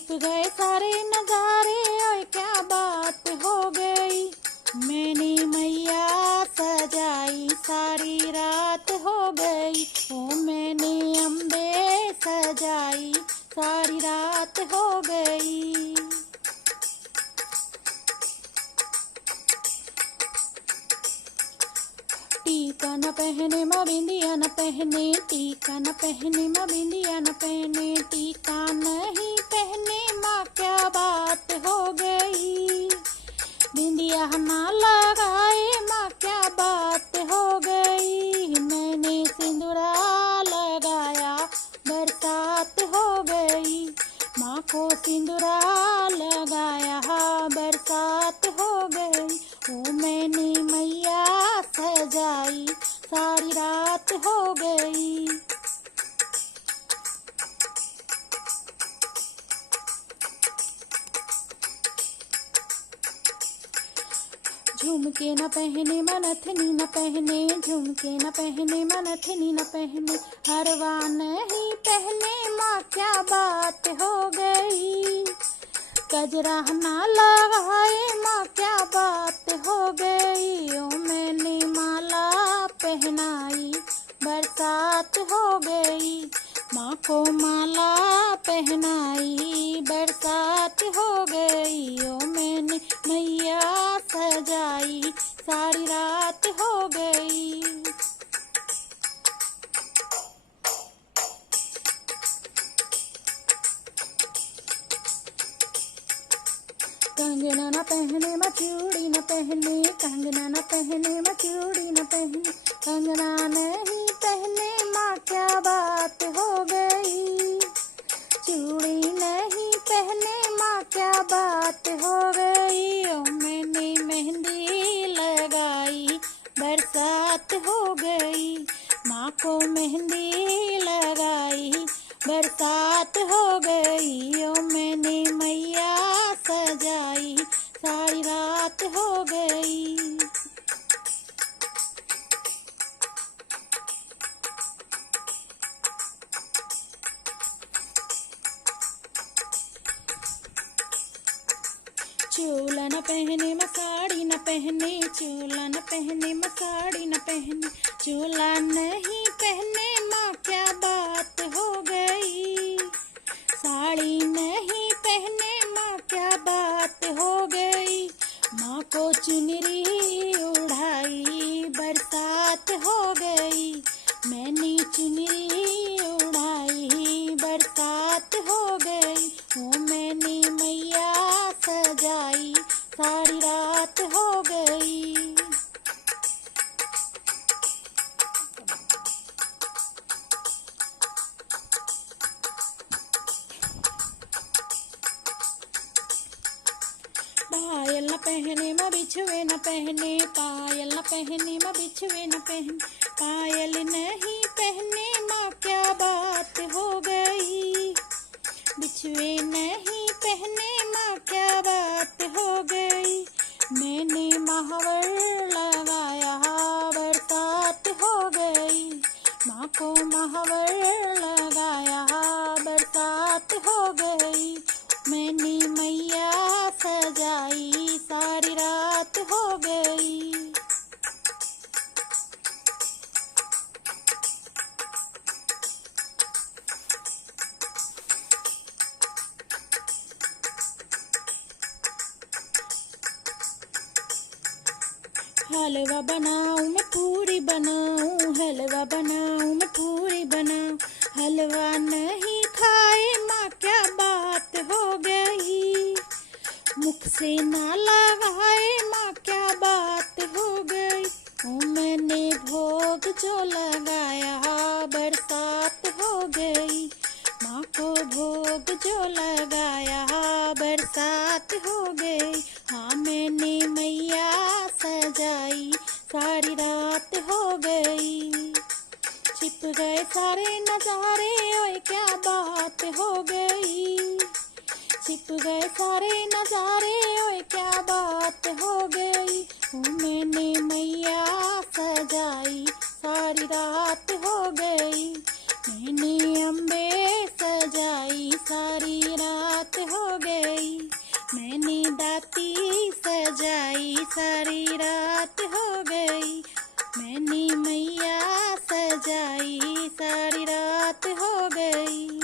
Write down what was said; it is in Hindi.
छिप गए सारे नजारे, ओए क्या बात हो गई। मैंने मैया सजाई, सारी रात हो गई। ओ मैंने अम्बे सजाई, सारी रात हो गई। टीका न पहने माँ बिंदिया न पहने, टीका न पहने माँ बिंदिया न पहने, टीका नहीं पहने माँ क्या बात हो गई। बिंदिया ना लगाए माँ क्या बात हो गई। मैंने सिंदूरा लगाया, बरसात हो गई। माँ को सिंदूरा लगाया, बरसात हो गई। ओ मैंने मैया सजाई, सारी रात हो गई। झुमके न पहने मनथनी न पहने, झुमके न पहने मनथनी न पहने, हरवा नहीं पहने माँ क्या बात हो गई। गजरा ना लगाए माँ क्या बात हो गई। ओ मैंने माला पहनाई, बरसात हो गई। माँ को माला पहनाई, बरसात हो गई। ओ मैंने मैया सजाई, सारी रात हो गई। कंगना न पहने माँ चूड़ी न पहने, कंगना न पहने माँ चूड़ी न पहने, कंगना नहीं पहने माँ क्या बात हो गई। चूड़ी नहीं पहने माँ क्या बात हो गई। ओ मैंने मेहंदी लगाई, बरसात हो गई। माँ को मेहंदी लगाई, बरसात हो गई। ओ मैंने मैया सजाई, सारी रात हो गई। चोला न पहने माँ साड़ी न पहने, चोला न पहने माँ साड़ी न पहने, चोला नहीं पहने माँ क्या बात हो गई। साड़ी नहीं पहने माँ क्या बात हो गई। माँ को चुनरी उड़ाई, बरसात हो गई। मैंने चुनरी उड़ाई, बरसात हो गई। ओ मैंने मैया सजाई, सारी रात हो गई। पायल न पहने माँ बिछुए न पहने, पायल न पहने माँ बिछुए न पहने, पायल नहीं पहने माँ क्या बात हो गई। बिछुए नहीं पहने माँ क्या बात हो गई। मैंने महावर लगाया, बरसात हो गई। माँ को महावर लगाया, बरसात हो गई। मैंने मैया सजाई, सारी रात हो गई। हलवा बनाऊं मैं पूरी बनाऊं, हलवा बनाऊं मैं पूरी बनाऊं, हलवा नहीं खाए माँ क्या बात हो गई। मुख से ना लगाए माँ क्या बात हो गई। ओ मैंने भोग जो लगाया, बरसात हो गई। माँ को भोग जो लगाया, बरसात हो गई। हाँ मैंने मैया सजाई, सारी रात हो गई। छिप गए सारे नजारे, ओए क्या बात हो गई। छिप गए सारे नजारे, ओए क्या बात हो गई। ओ मैंने मैया सजाई, सारी रात हो गई। मैंने अम्बे सजाई, सारी रात हो सारी रात हो गई, मैंने मैया सजाई सारी रात हो गई।